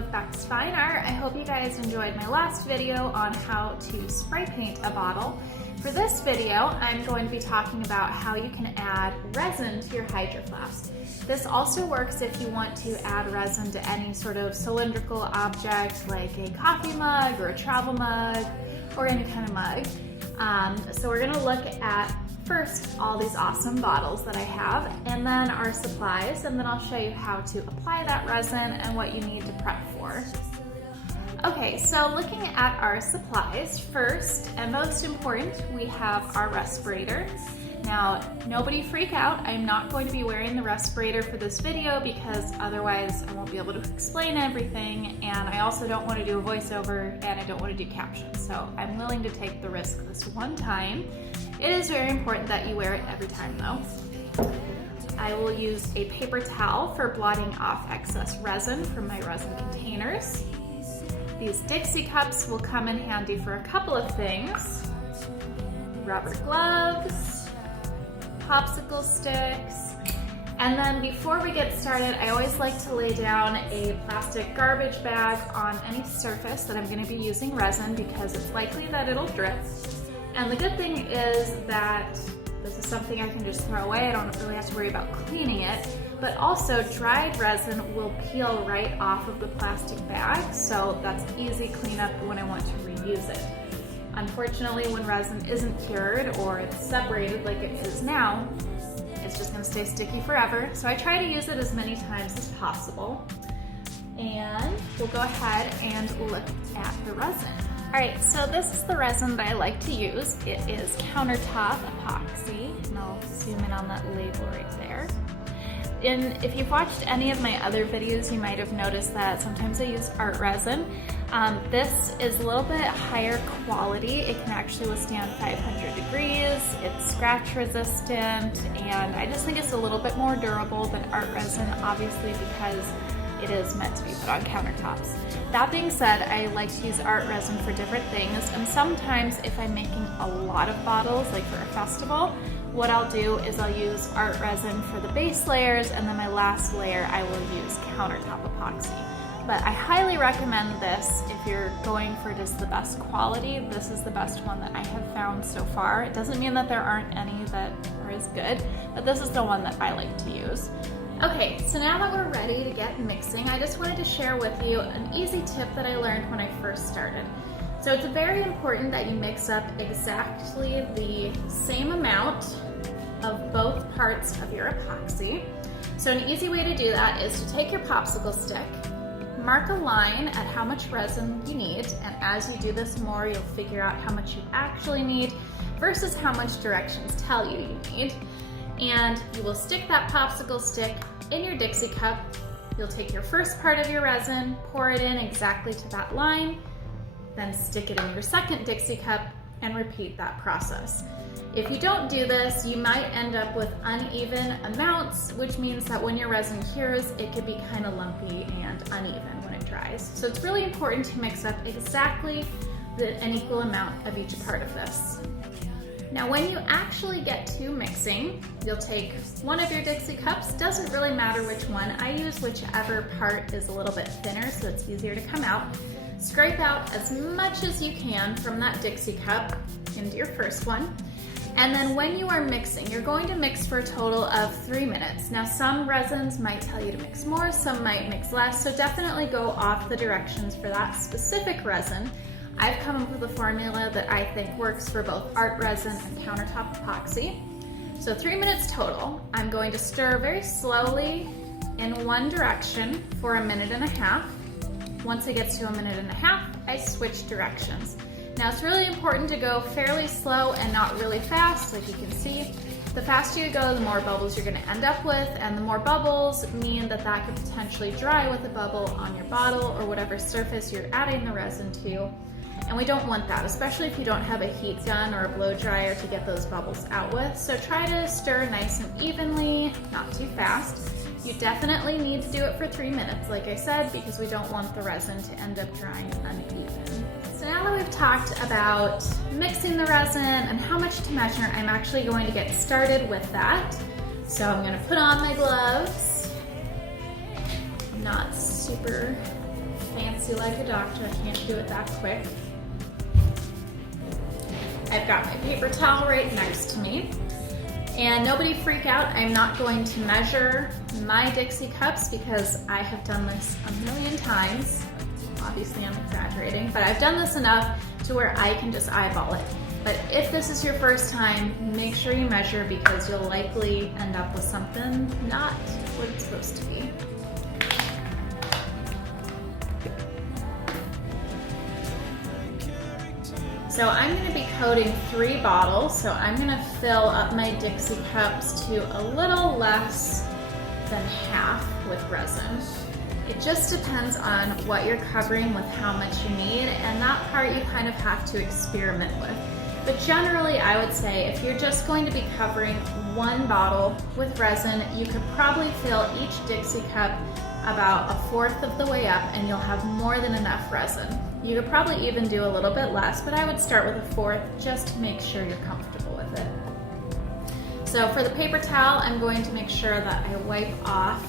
with Bexx Fine Art. I hope you guys enjoyed my last video on how to spray paint a bottle. For this video, I'm going to be talking about how you can add resin to your Hydro Flask. This also works if you want to add resin to any sort of cylindrical object like a coffee mug or a travel mug or any kind of mug. So we're going to look at first all these awesome bottles that I have, and then our supplies, and then I'll show you how to apply that resin and what you need to prep for. Okay, so looking at our supplies, first and most important, we have our respirator. Now, nobody freak out. I'm not going to be wearing the respirator for this video because otherwise I won't be able to explain everything, and I also don't want to do a voiceover and I don't want to do captions, so I'm willing to take the risk this one time. It is very important that you wear it every time though. I will use a paper towel for blotting off excess resin from my resin containers. These Dixie cups will come in handy for a couple of things. Rubber gloves, popsicle sticks, and then before we get started, I always like to lay down a plastic garbage bag on any surface that I'm going to be using resin because it's likely that it'll drip. And the good thing is that this is something I can just throw away. I don't really have to worry about cleaning it. But also, dried resin will peel right off of the plastic bag, so that's easy cleanup when I want to reuse it. Unfortunately, when resin isn't cured or it's separated like it is now, it's just going to stay sticky forever. So I try to use it as many times as possible. And we'll go ahead and look at the resin. Alright, so this is the resin that I like to use. It is countertop epoxy, and I'll zoom in on that label right there. And if you've watched any of my other videos, you might have noticed that sometimes I use art resin. This is a little bit higher quality. It can actually withstand 500 degrees. It's scratch resistant, and I just think it's a little bit more durable than art resin, obviously because it is meant to be put on countertops. That being said, I like to use art resin for different things, and sometimes if I'm making a lot of bottles, like for a festival, what I'll do is I'll use art resin for the base layers, and then my last layer I will use countertop epoxy. But I highly recommend this if you're going for just the best quality. This is the best one that I have found so far. It doesn't mean that there aren't any that are as good, but this is the one that I like to use. Okay, so now that we're ready to get mixing, I just wanted to share with you an easy tip that I learned when I first started. So it's very important that you mix up exactly the same amount of both parts of your epoxy. So an easy way to do that is to take your popsicle stick, mark a line at how much resin you need, and as you do this more, you'll figure out how much you actually need versus how much directions tell you you need. And you will stick that popsicle stick in your Dixie cup. You'll take your first part of your resin, pour it in exactly to that line, then stick it in your second Dixie cup and repeat that process. If you don't do this, you might end up with uneven amounts, which means that when your resin cures, it could be kind of lumpy and uneven when it dries. So it's really important to mix up exactly an equal amount of each part of this. Now when you actually get to mixing, you'll take one of your Dixie cups, doesn't really matter which one. I use whichever part is a little bit thinner so it's easier to come out. Scrape out as much as you can from that Dixie cup into your first one. And then when you are mixing, you're going to mix for a total of 3 minutes. Now some resins might tell you to mix more, some might mix less, so definitely go off the directions for that specific resin. I've come up with a formula that I think works for both art resin and countertop epoxy. So 3 minutes total. I'm going to stir very slowly in one direction for 1.5 minutes. Once it gets to 1.5 minutes, I switch directions. Now it's really important to go fairly slow and not really fast, like you can see. The faster you go, the more bubbles you're going to end up with, and the more bubbles mean that that could potentially dry with a bubble on your bottle or whatever surface you're adding the resin to. And we don't want that, especially if you don't have a heat gun or a blow dryer to get those bubbles out with. So try to stir nice and evenly, not too fast. You definitely need to do it for 3 minutes, like I said, because we don't want the resin to end up drying uneven. So now that we've talked about mixing the resin and how much to measure, I'm actually going to get started with that. So I'm going to put on my gloves. I'm not super fancy like a doctor. I can't do it that quick. I've got my paper towel right next to me. And nobody freak out, I'm not going to measure my Dixie cups because I have done this a million times. Obviously I'm exaggerating, but I've done this enough to where I can just eyeball it. But if this is your first time, make sure you measure because you'll likely end up with something not what it's supposed to be. So I'm going to be coating 3 bottles, so I'm going to fill up my Dixie cups to a little less than half with resin. It just depends on what you're covering with how much you need, and that part you kind of have to experiment with. But generally I would say if you're just going to be covering 1 bottle with resin, you could probably fill each Dixie cup about 1/4 of the way up and you'll have more than enough resin. You could probably even do a little bit less, but I would start with 1/4 just to make sure you're comfortable with it. So for the paper towel, I'm going to make sure that I wipe off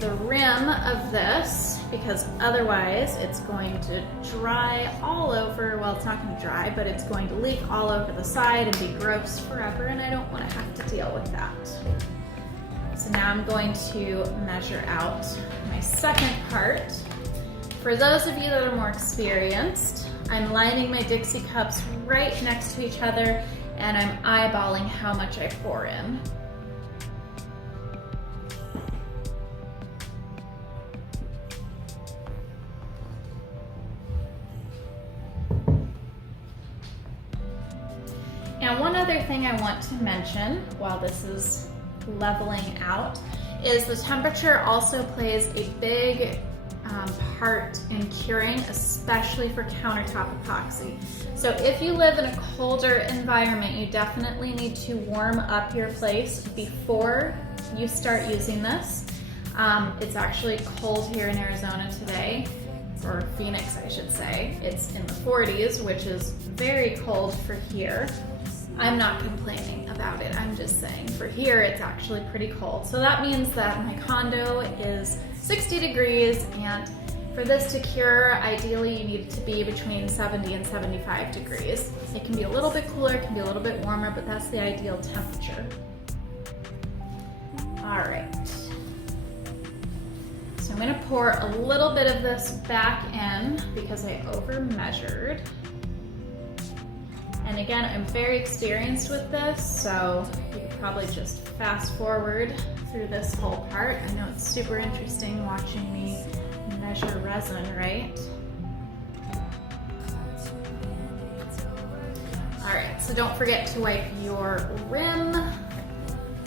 the rim of this because otherwise it's going to dry all over. Well, it's not going to dry, but it's going to leak all over the side and be gross forever, and I don't want to have to deal with that. So now I'm going to measure out my second part. For those of you that are more experienced, I'm lining my Dixie cups right next to each other and I'm eyeballing how much I pour in. Now, one other thing I want to mention while this is leveling out is the temperature also plays a big part in curing, especially for countertop epoxy. So if you live in a colder environment, you definitely need to warm up your place before you start using this. It's actually cold here in Arizona today, or Phoenix I should say. It's in the 40s, which is very cold for here. I'm not complaining about it, I'm just saying for here it's actually pretty cold. So that means that my condo is 60 degrees, and for this to cure, ideally you need it to be between 70 and 75 degrees. It can be a little bit cooler, it can be a little bit warmer, but that's the ideal temperature. All right. So I'm gonna pour a little bit of this back in because I over measured. And again, I'm very experienced with this, so you could probably just fast forward through this whole part. I know it's super interesting watching me measure resin, right? All right, so don't forget to wipe your rim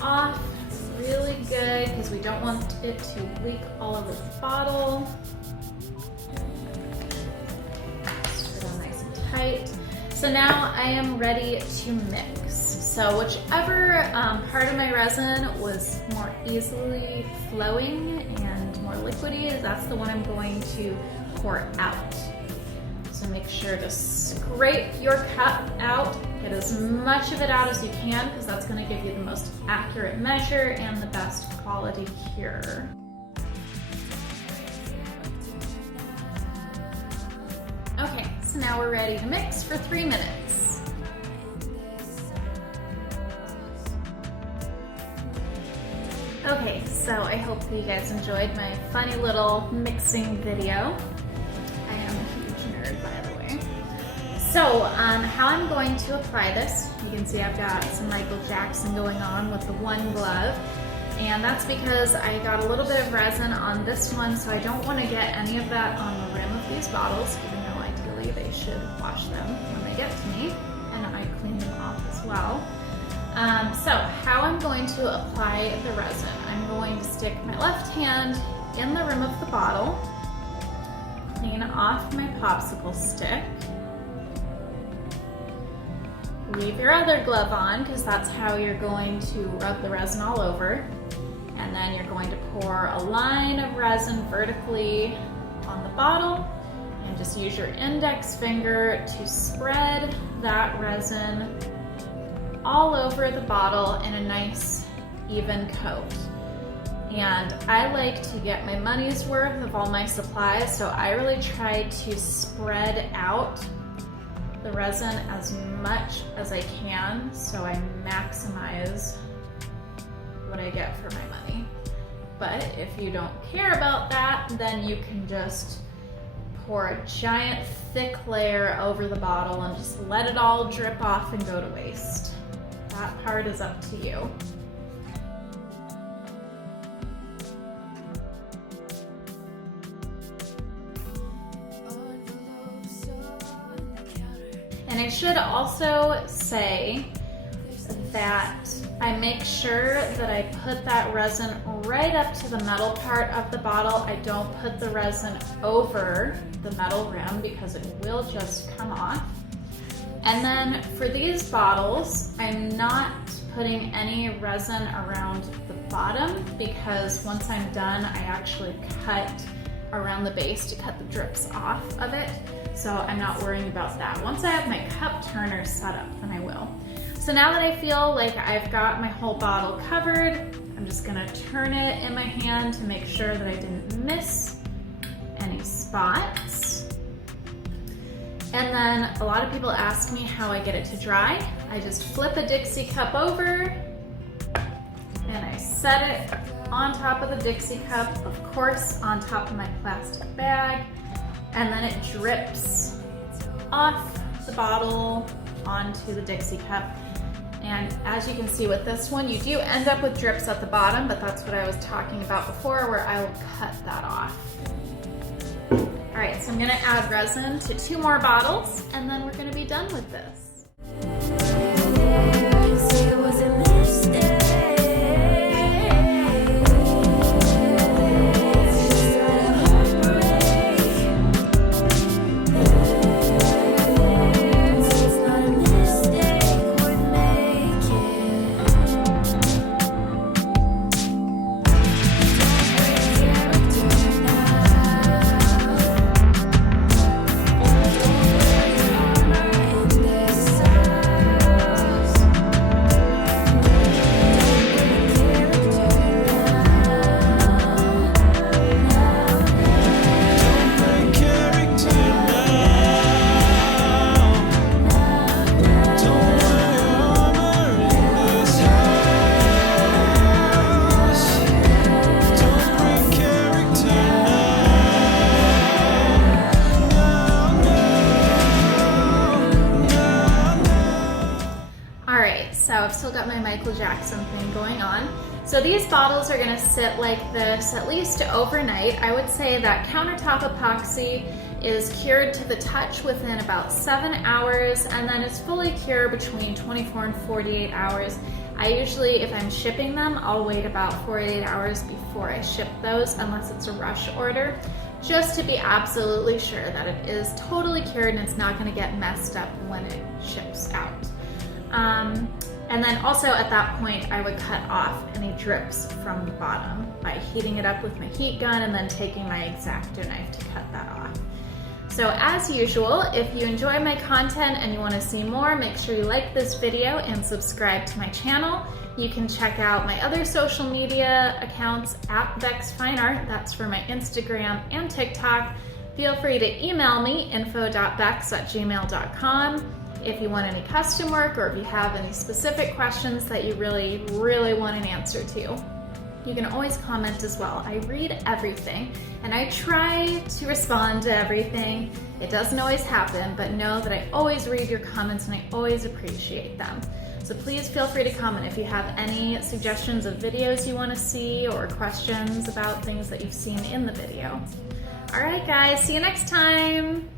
off really good because we don't want it to leak all over the bottle. Just put it on nice and tight. So now I am ready to mix. So whichever part of my resin was more easily flowing and more liquidy, that's the one I'm going to pour out. So make sure to scrape your cup out, get as much of it out as you can because that's going to give you the most accurate measure and the best quality cure. Okay, so now we're ready to mix for 3 minutes. Okay, so I hope you guys enjoyed my funny little mixing video. I am a huge nerd, by the way. So, how I'm going to apply this, you can see I've got some Michael Jackson going on with the one glove. And that's because I got a little bit of resin on this one, so I don't want to get any of that on the rim of these bottles, even though ideally they should wash them when they get to me, and I clean them off as well. So how I'm going to apply the resin, I'm going to stick my left hand in the rim of the bottle, clean off my popsicle stick, leave your other glove on because that's how you're going to rub the resin all over. And then you're going to pour a line of resin vertically on the bottle and just use your index finger to spread that resin all over the bottle in a nice even coat. And I like to get my money's worth of all my supplies, so I really try to spread out the resin as much as I can so I maximize what I get for my money. But if you don't care about that, then you can just pour a giant thick layer over the bottle and just let it all drip off and go to waste. That part is up to you. And I should also say that I make sure that I put that resin right up to the metal part of the bottle. I don't put the resin over the metal rim because it will just come off. And then for these bottles, I'm not putting any resin around the bottom because once I'm done, I actually cut around the base to cut the drips off of it. So I'm not worrying about that. Once I have my cup turner set up, then I will. So now that I feel like I've got my whole bottle covered, I'm just gonna turn it in my hand to make sure that I didn't miss any spots. And then a lot of people ask me how I get it to dry. I just flip a Dixie cup over and I set it on top of the Dixie cup, of course on top of my plastic bag, and then it drips off the bottle onto the Dixie cup. And as you can see with this one, you do end up with drips at the bottom, but that's what I was talking about before, where I will cut that off. All right, so I'm gonna add resin to 2 more bottles, and then we're gonna be done with this. So I've still got my Michael Jackson thing going on. So these bottles are gonna sit like this at least overnight. I would say that countertop epoxy is cured to the touch within about 7 hours, and then it's fully cured between 24 and 48 hours. I usually, if I'm shipping them, I'll wait about 48 hours before I ship those, unless it's a rush order, just to be absolutely sure that it is totally cured and it's not gonna get messed up when it ships out. And then also at that point, I would cut off any drips from the bottom by heating it up with my heat gun and then taking my X-Acto knife to cut that off. So as usual, if you enjoy my content and you want to see more, make sure you like this video and subscribe to my channel. You can check out my other social media accounts at Bexx Fine Art. That's for my Instagram and TikTok. Feel free to email me, info.bex@gmail.com. if you want any custom work or if you have any specific questions that you really want an answer to. You can always comment as well. I read everything and I try to respond to everything. It doesn't always happen, but know that I always read your comments and I always appreciate them. So please feel free to comment if you have any suggestions of videos you want to see or questions about things that you've seen in the video. All right guys, see you next time.